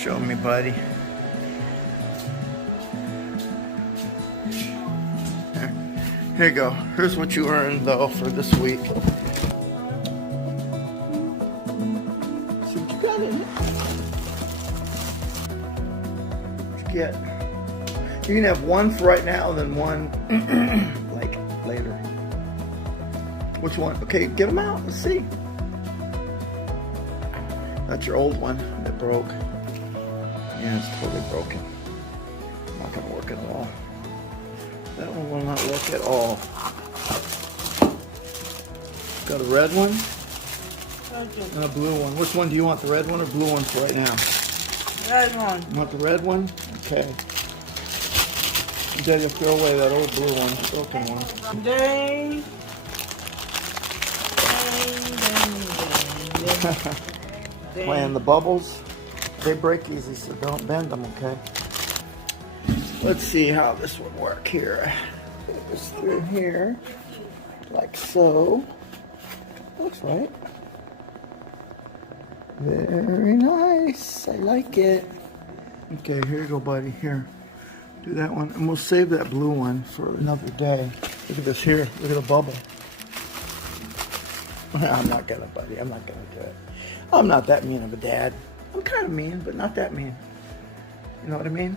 Show me, buddy. Here you go. Here's what you earned, though, for this week. See what you got in it. What you get? You can have one for right now, then one like later. Which one? Okay, get them out. Let's see. That's your old one that broke. Yeah, it's totally broken. Not gonna work at all. That one will not work at all. Got a red one and a blue one. Which one do you want? The red one or blue one for right now? Red one. You want the red one? Okay. Daddy, throw away that old blue one, broken one. Dang. Playing the bubbles. They break easy, so don't bend them, okay? Let's see how this would work here. Put this through here, like so. Looks right. Very nice. I like it. Okay, here you go, buddy. Here. Do that one. And we'll save that blue one for another day. Look at this here. Look at the bubble. I'm not gonna, buddy. I'm not gonna do it. I'm not that mean of a dad. I'm kind of mean, but not that mean. You know what I mean?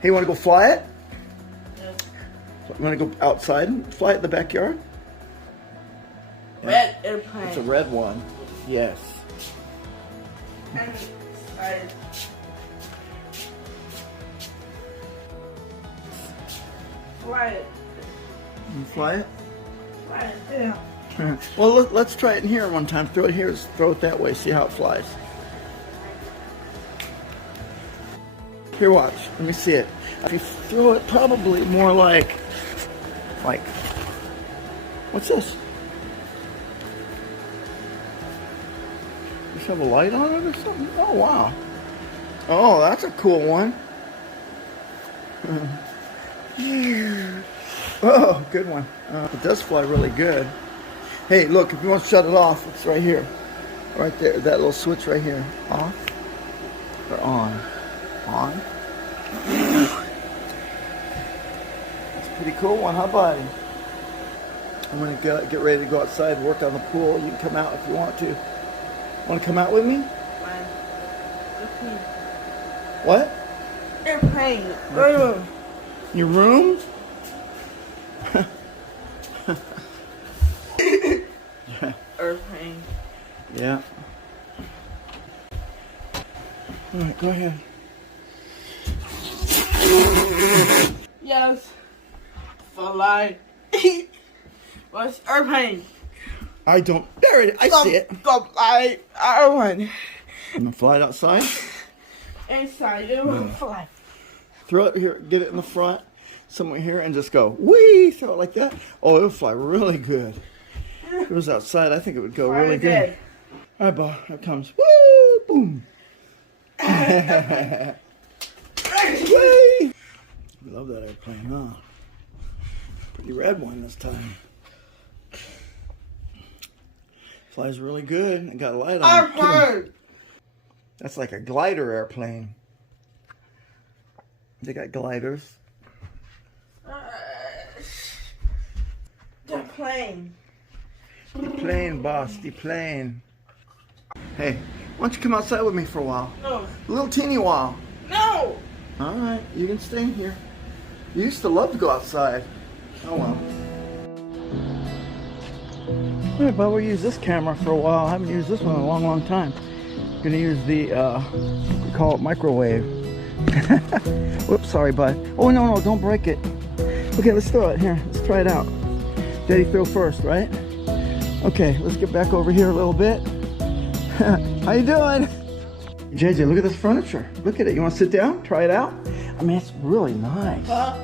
Hey, you want to go fly it? Yes. You want to go outside and fly it in the backyard? Red airplane. It's a red one. Yes. And fly it. You fly it? Fly it, yeah. Well, let's try it in here one time. Throw it here, throw it that way, see how it flies. Here, watch. Let me see it. If you throw it probably more like, what's this? Does it have a light on it or something? Oh, wow. Oh, that's a cool one. Oh, good one. It does fly really good. Hey, look, if you want to shut it off, it's right here. Right there, that little switch right here. Off or on? On. That's a pretty cool one, huh, buddy? I'm going to get ready to go outside and work on the pool. You can come out if you want to. Want to come out with me? What? Airplane. Your room? Airplane. Yeah. All right, go ahead. Yes. Fly. What's airplane? I don't. There it is. I see it. Fly. Airplane. I'm gonna fly it outside. Inside. It will fly. Throw it here. Get it in the front, somewhere here, and just go. Whee! Throw it like that. Oh, it'll fly really good. If it was outside, I think it would go really good. All right, Bob. Here it comes. Woo! Boom. Whee! Love that airplane, huh? Pretty red one this time. Flies really good. It got a light on it. Airplane. That's like a glider airplane. They got gliders. The plane. The plane, boss. The plane. Hey, why don't you come outside with me for a while? No. A little teeny while. No. All right, you can stay in here. You used to love to go outside. Oh well. All right, Bubba, we'll use this camera for a while. I haven't used this one in a long, long time. Gonna use the, we call it microwave. Whoops, sorry, bud. Oh, no, don't break it. Okay, let's throw it. Here, let's try it out. Daddy, throw first, right? Okay, let's get back over here a little bit. How you doing? JJ, look at this furniture. Look at it. You want to sit down? Try it out? I mean, it's really nice. Oh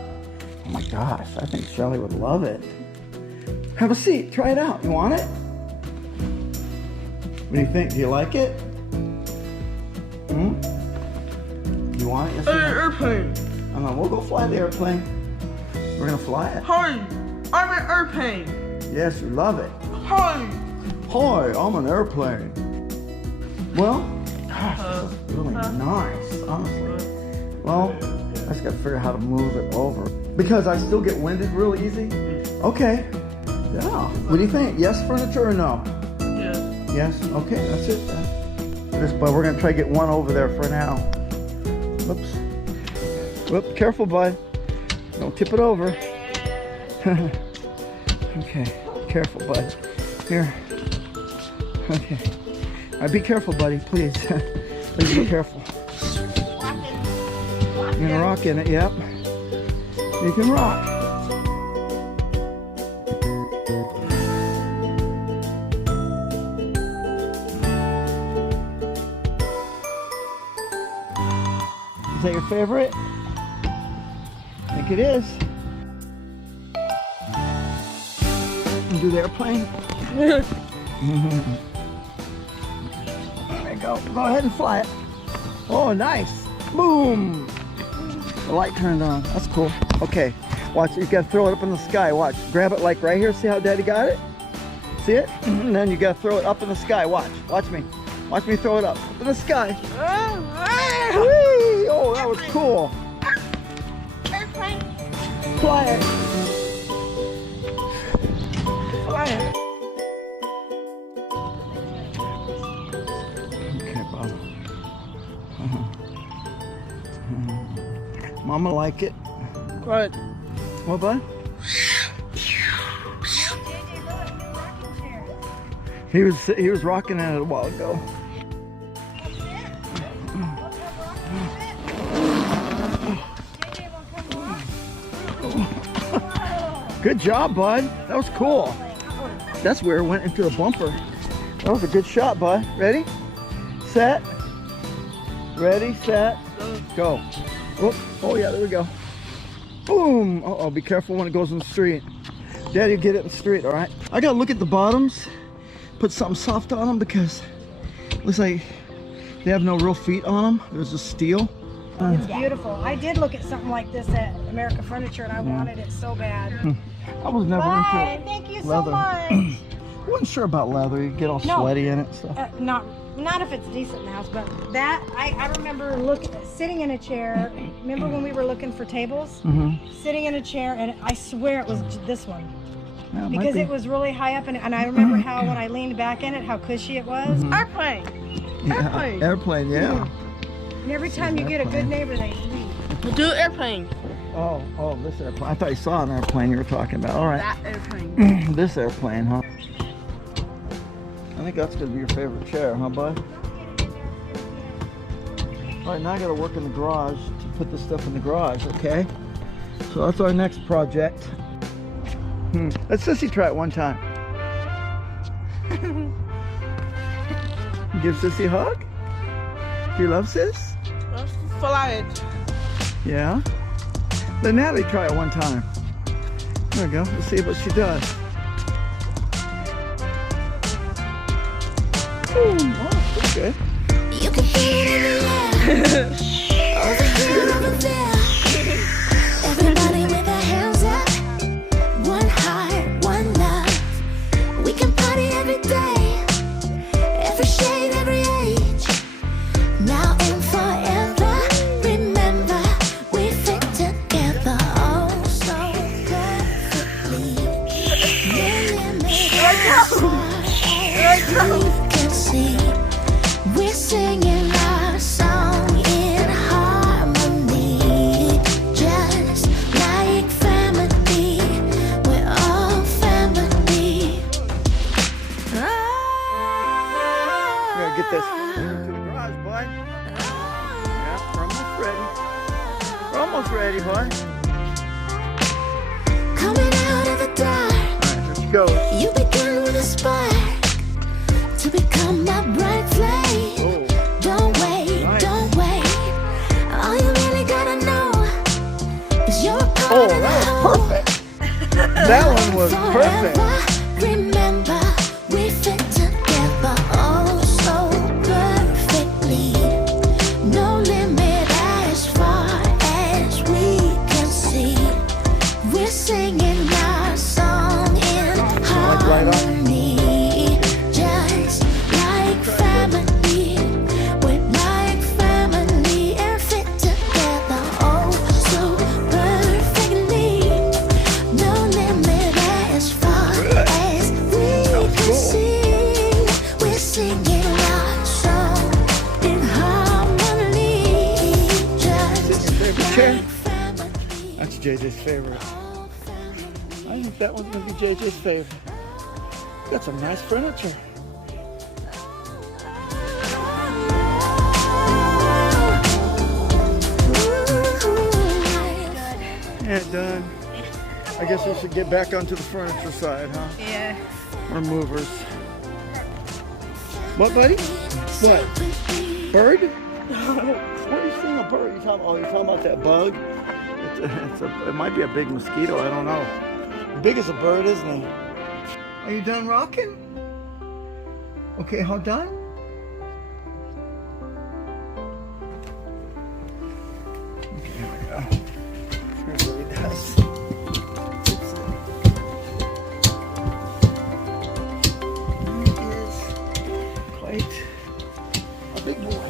my gosh, I think Shelly would love it. Have a seat. Try it out. You want it? What do you think? Do you like it? You want it? Yes, Airplane. we'll go fly the airplane. We're gonna fly it. Hi, I'm an airplane. Yes, you love it. Hi. Hi, I'm an airplane. Well, Gosh, this is really nice, honestly. Well, I just gotta figure out how to move it over. Because I still get winded real easy. Okay. Yeah. What do you think? Yes furniture or no? Yes. Yes? Okay, that's it. But we're gonna try to get one over there for now. Whoops. Whoop, careful, bud. Don't tip it over. Okay, careful, bud. Here. Okay. All right, be careful, buddy, please. Please be careful. You're gonna rock in it, yep. You can rock. Is that your favorite? I think it is. You do the airplane? There you go. Go ahead and fly it. Oh, nice. Boom. The light turned on. That's cool. Okay. Watch. You gotta throw it up in the sky. Watch. Grab it like right here. See how Daddy got it? See it? And then you gotta throw it up in the sky. Watch. Watch me. Watch me throw it up in the sky. Whee! Oh, that was cool. Airplane. Fly it. Fly it. Okay, Bob. Mama like it. What? What, bud? He was rocking it a while ago. Good job, bud. That was cool. That's where it went into a bumper. That was a good shot, bud. Ready? Set. Ready, set, go. Oh, oh yeah, there we go. Boom. Uh-oh, be careful when it goes in the street. Daddy, get it in the street, all right? I gotta look at the bottoms, put something soft on them because it looks like they have no real feet on them. There's just steel. It's beautiful. I did look at something like this at America Furniture and I wanted it so bad. I was never Bye. into Thank you so leather. much. I wasn't sure about leather. You get all No. sweaty in it and stuff. Not if it's decent in the house, but that I remember sitting in a chair. Remember when we were looking for tables? Sitting in a chair, and I swear it was this one. Yeah, Because it was really high up, and I remember how when I leaned back in it, how cushy it was. Airplane. Airplane. Airplane, yeah. And every time you get a good neighbor, they leave. Do airplane. Oh, this airplane. I thought you saw an airplane you were talking about. All right. That airplane. This airplane, huh? I think that's gonna be your favorite chair, huh, bud? All right, now I gotta work in the garage to put this stuff in the garage, okay? So that's our next project. Let's Sissy try it one time. Give Sissy a hug? Do you love Sis? Fly it. Yeah? Let Natalie try it one time. There we go. Let's see what she does. Oh, pretty good. You can feel it in the air. Over here, over there. Everybody with their hands up. One heart, one love. We can party every day. Every shade, every age. Now and forever. Remember, we fit together. Oh, so perfectly. No limit as far as you can see. We're singing our song in harmony, just like family. We're all family. We gotta get this to the garage, bud. Yeah, we're almost ready. We're almost ready, bud. Coming out of the dark, Alright, here she goes. you begin with a spark to become my bright flame. Oh, Don't wait, Nice. don't wait. All you really gotta know is you're a part oh, of the that whole. was perfect. That one was perfect. Forever, remember, we fit together oh so perfectly. No limit as far as we can see. We're singing our song in right on. harmony, just like family. We're JJ's favorite. I think that one's gonna be JJ's favorite. Got some nice furniture. Yeah, done. I guess we should get back onto the furniture side, huh? Yeah. We're movers. What, buddy? What? Bird? What are you seeing a bird? You're talking about that bug? It might be a big mosquito, I don't know. Big as a bird, isn't it? Are you done rocking? Okay, how done? Okay, here we go. Here's what he does. He is quite a big boy.